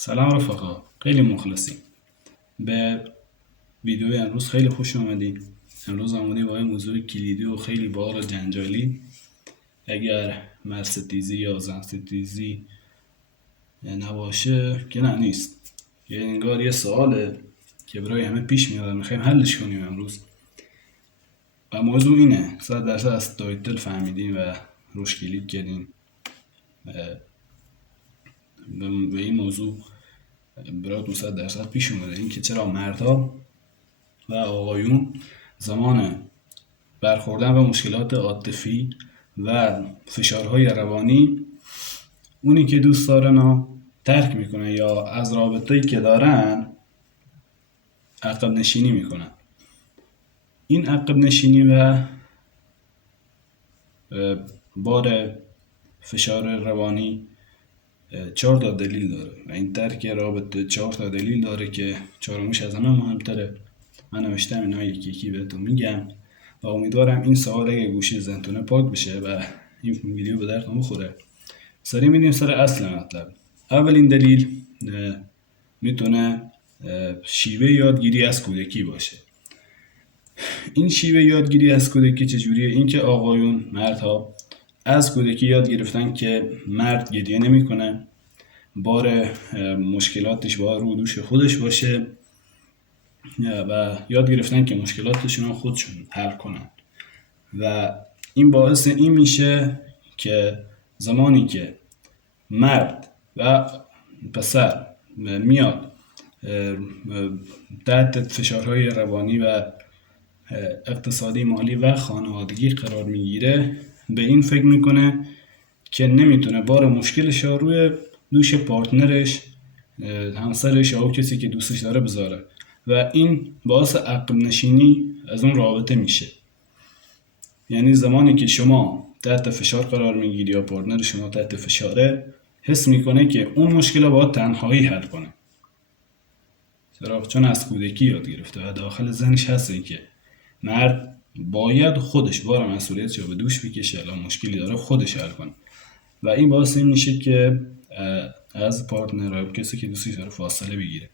سلام رفقا، خیلی مخلصیم. به ویدیوی امروز خیلی خوش آمدید. امروز آماده با این موضوع کلیدی و خیلی بار و جنجالی. اگر مرد ستیزی یا زن ستیزی نباشه که نه نیست، یه انگار یه سواله که برای همه پیش میاد، میخوایم حلش کنیم امروز. و موضوع اینه 100% از تایتل فهمیدین و روش کلیک کردین. به این موضوع براتون 100% پیش اومده، این که چرا مردها و آقایون زمان برخوردن به مشکلات عاطفی و فشارهای روانی اونی که دوست دارن ترک میکنن یا از رابطه‌ای که دارن عقب نشینی میکنن. این عقب نشینی و بار فشار روانی 4 تا دلیل داره و این ترک رابطه 4 تا دلیل داره که چهارمیش از همه مهمتره. من نوشتم اینا یکی یکی بهتون میگم و امیدوارم این سوال اگه گوشی ذهنتون پاک بشه و این ویدیو به درتون بخوره. سری میدیم سر اصل مطلب. اولین دلیل میتونه شیوه یادگیری از کودکی باشه. این شیوه یادگیری از کودکی چجوریه؟ این که آقایون، مردها از کودکی یاد گرفتن که مرد گریه نمیکنه، بار مشکلاتش باید رو دوش خودش باشه و یاد گرفتن که مشکلاتشون خودشون حل کنن و این باعث این میشه که زمانی که مرد و پسر میاد تحت فشارهای روانی و اقتصادی، مالی و خانوادگی قرار میگیره، به این فکر میکنه که نمیتونه بار مشکلش رو روی دوش پارتنرش، همسرش یا کسی که دوستش داره بذاره و این باعث عقب نشینی از اون رابطه میشه. یعنی زمانی که شما تحت فشار قرار میگیری یا پارتنر شما تحت فشاره، حس میکنه که اون مشکل رو باید تنهایی حل کنه. چون از کودکی یاد گرفته و داخل ذهنش هست این که مرد باید خودش بار مسئولیتش رو به دوش بکشه، الان مشکلی داره خودش حل کنه و این باعث این میشه که از پارتنر یا کسی که دوستش داره فاصله بگیره.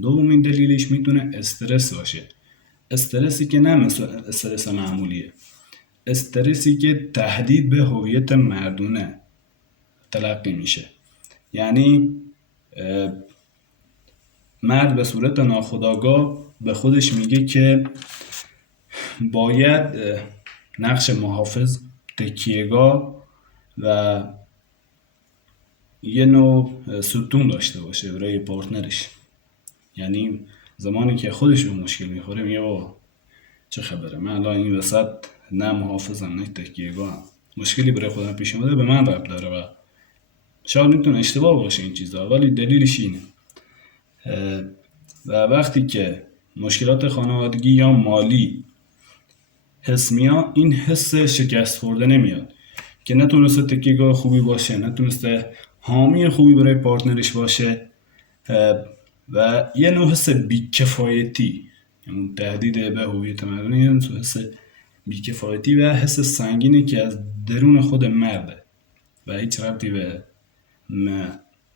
دومین دلیلش میتونه استرس باشه. استرسی که نه مثل استرس معمولیه، استرسی که تهدید به هویت مردونه تلقی میشه. یعنی مرد به صورت ناخودآگاه به خودش میگه که باید نقش محافظ، تکیهگاه و یه نوع ستون داشته باشه برای پارتنرش. یعنی زمانی که خودش به مشکل میخوره میگه بابا چه خبره، من الان این وسط نه محافظم نه تکیهگاهم، مشکلی برای خودم پیش اومده به من ربط داره و شاید میتونه اشتباه باشه این چیزا، ولی دلیلش اینه. و وقتی که مشکلات خانوادگی یا مالی حس میاد، این حس شکست خورده نمیاد که نتونسته تکیهگاه خوبی باشه، نتونسته حامی خوبی برای پارتنرش باشه و یه نوع حس بیکفایتی، یعنی تهدید به هویت مردونه، یه نوع حس بیکفایتی و حس سنگینی که از درون خود مرده و هیچ ربطی به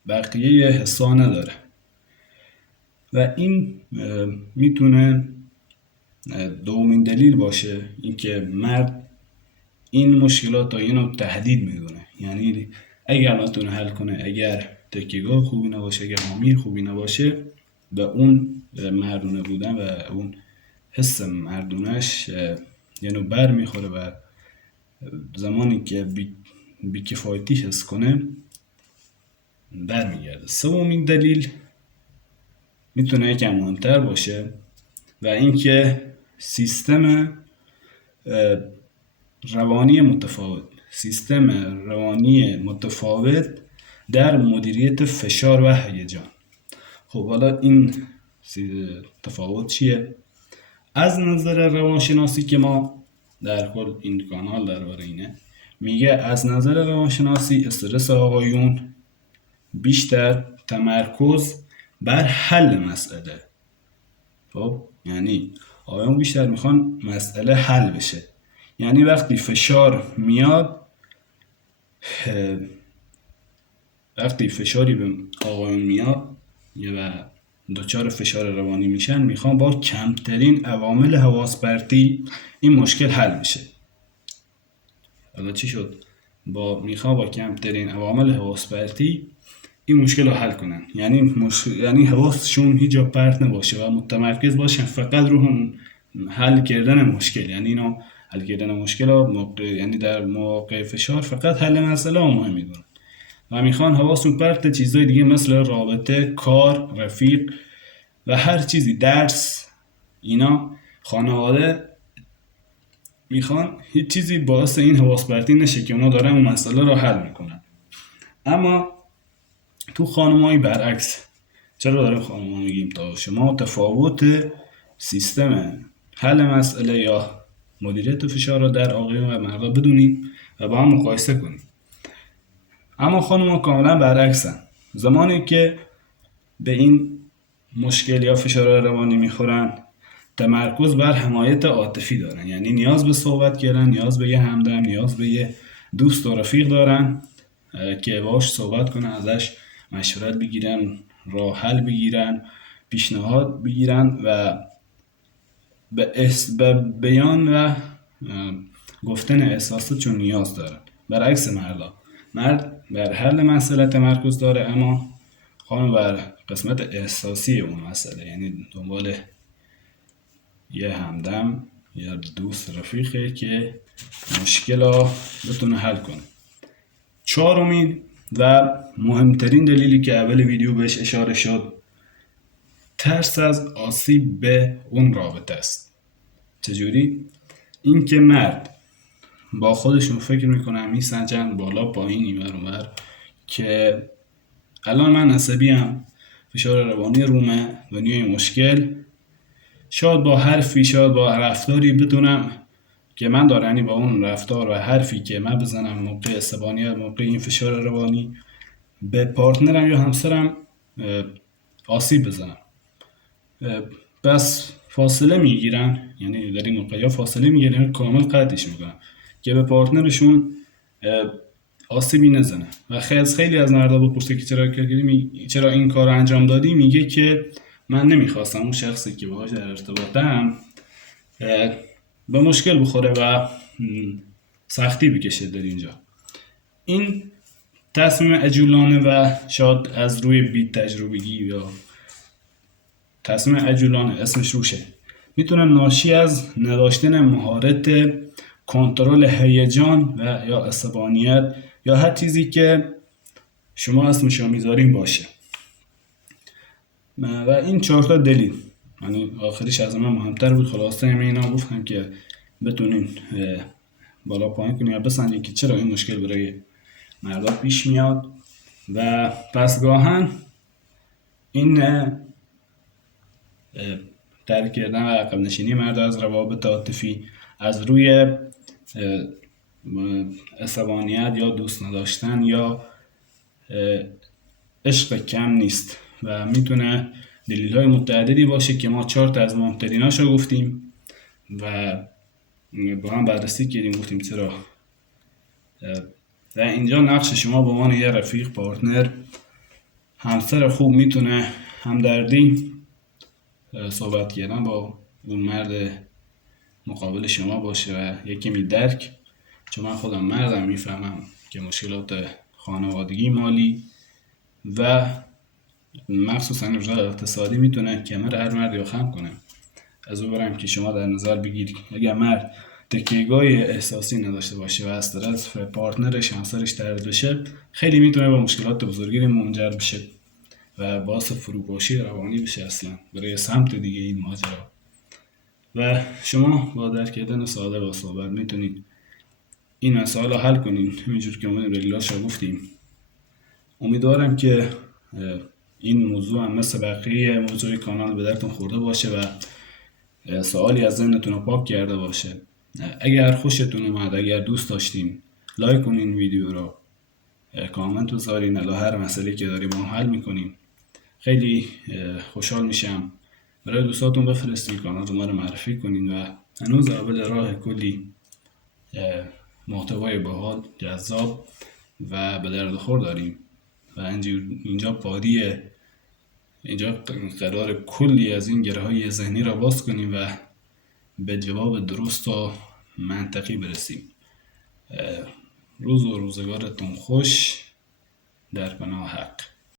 بقیه حسا نداره و این میتونه دومین دلیل باشه، اینکه مرد این مشکلات رو یه نوع تهدید میدونه. یعنی اگر نتونه حل کنه، اگر تکیهگاه خوبی نباشه، اگر حامی خوبی نباشه، به اون مردونه بودن و اون حس مردونش یه نوع بر میخوره و زمانی که بیکفایتی حس کنه بر میگرده. سومین دلیل میتونه یکم مهمتر باشه و اینکه سیستم روانی متفاوت در مدیریت فشار و هیجان. خب حالا این تفاوت چیه؟ از نظر روانشناسی که ما در کل این کانال درباره اینه میگه، از نظر روانشناسی استرس آقایون بیشتر تمرکز بر حل مسئله. خب یعنی آقایون بیشتر میخوان مسئله حل بشه. یعنی وقتی فشار میاد وقتی فشاری به آقایون میاد و دچار فشار روانی میشن، میخوام با کمترین عوامل حواس پرتی این مشکل حل بشه. حالا چی شد؟ میخوام با کمترین عوامل حواس پرتی این مشکل رو حل کنن. یعنی حواسشون هیچ جا پرت نباشه و متمرکز باشن فقط رو هم حل کردن مشکل. یعنی اینا حل کردن مشکل ها یعنی در مواقع فشار فقط حل مسئله ها مهم میدونن و میخوان حواسشون پرت چیزای دیگه مثل رابطه، کار، رفیق و هر چیزی، درس، اینا، خانواده، میخوان هیچ چیزی باعث این حواس پرتی نشه که اونا دارن اون مسئله رو حل میکنن. اما تو خانمایی برعکس. چرا داریم خانم‌ها میگیم؟ تا شما تفاوت سیستم حل مسئله یا مدیریت فشار رو در آقایون و مردا بدونید و با هم مقایسه کنید. اما خانم‌ها کاملا برعکسن. زمانی که به این مشکل یا فشار روانی میخورن، تمرکز بر حمایت عاطفی دارن. یعنی نیاز به صحبت کردن، نیاز به یه همدم، نیاز به یه دوست و رفیق دارن که باهاش صحبت کنن، ازش مشورت بگیرن، راه حل بگیرن، پیشنهاد بگیرن و به بیان و گفتن احساساتشون نیاز دارن. برعکس مرد بر حل مسئله تمرکز داره، اما خانم بر قسمت احساسی اون مسئله، یعنی دنبال یه همدم یا دوست رفیقه که مشکل رو بتونه حل کنه. چهارمین و مهمترین دلیلی که اول ویدیو بهش اشاره شد، ترس از آسیب به اون رابطه است. چجوری؟ این که مرد با خودشون فکر میکنن، میسنجن بالا پایین اینور اونور که الان من عصبیم، فشار روانی رومه، دنیای مشکل، شاید با حرفی، شاید با رفتاری بدونم که من دارم، یعنی با اون رفتار و حرفی که من بزنم موقع عصبانیت، موقع این فشار روانی، به پارتنرم یا همسرم آسیب بزنم. بس فاصله میگیرن، یعنی در این موقع یا فاصله میگیرن کامل قطعش میکنن که به پارتنرشون آسیبی نزنه. و خیلی از مردا بپرسه که چرا این کار رو انجام دادی، میگه که من نمیخواستم اون شخصی که باهاش در ارتباطم به مشکل بخوره و سختی بکشه در اینجا. این تصمیم عجولانه و شاید از روی بی تجربگی یا تصمیم عجولانه اسمش روشه، میتونه ناشی از نداشتن مهارت کنترل هیجان و یا عصبانیت یا هر چیزی که شما اسمشو میذارین باشه. و این 4 تا دلیل، یعنی آخرش از من مهمتر بود، خلاصه اینا گفتم که بتونین بالا پایین کنین و بسنجین که چرا این مشکل برای مردا پیش میاد و پس گاهن این ترک کردن و عقب نشینی مرد از روابط عاطفی از روی عصبانیت یا دوست نداشتن یا عشق کم نیست و میتونه دلیل های متعددی باشه که ما 4 تا از مهمتریناشو گفتیم و با هم بررسی کردیم، گفتیم چرا. و اینجا نقش شما به عنوان یه رفیق، پارتنر، همسر خوب میتونه همدردی، صحبت کردن با اون مرد مقابل شما باشه و یکی درک، چون من خودم مردم، میفهمم که مشکلات خانوادگی، مالی و مخصوصا رژه اقتصادی میتونه کمر هر مردی رو خم کنه. از اون برم که شما در نظر بگیرید اگر مرد تکیه‌گاه احساسی نداشته باشه و از طرف پارتنرش، همسرش طرد بشه، خیلی میتونه با مشکلات بزرگی منجر بشه و باعث فروپاشی روانی بشه اصلا برای سمت دیگه این ماجرا. و شما با درک کردن ساده و صحبت میتونید این مسائل رو حل کنین، همینجور که اومدیم دلیلاش رو گفتیم. امیدوارم که این موضوع هم مثل بقیه موضوع کانال به درتون خورده باشه و سوالی از ذهنتون رو پاک کرده باشه. اگر خوشتون اومد، اگر دوست داشتین، لایک کنین ویدیو رو، کامنت بذارین، الا هر مسئله که داریم ما حل میکنیم. خیلی خوشحال میشم. برای دوستاتون بفرستین، کانال رو معرفی کنین و هنوز اول راه کلی محتوای باحال، جذاب و به درد خور داریم. و اینجا پادیه، اینجا قرار کلی از این گره های ذهنی را باز کنیم و به جواب درست و منطقی برسیم. روز و روزگارتون خوش، در پناه حق.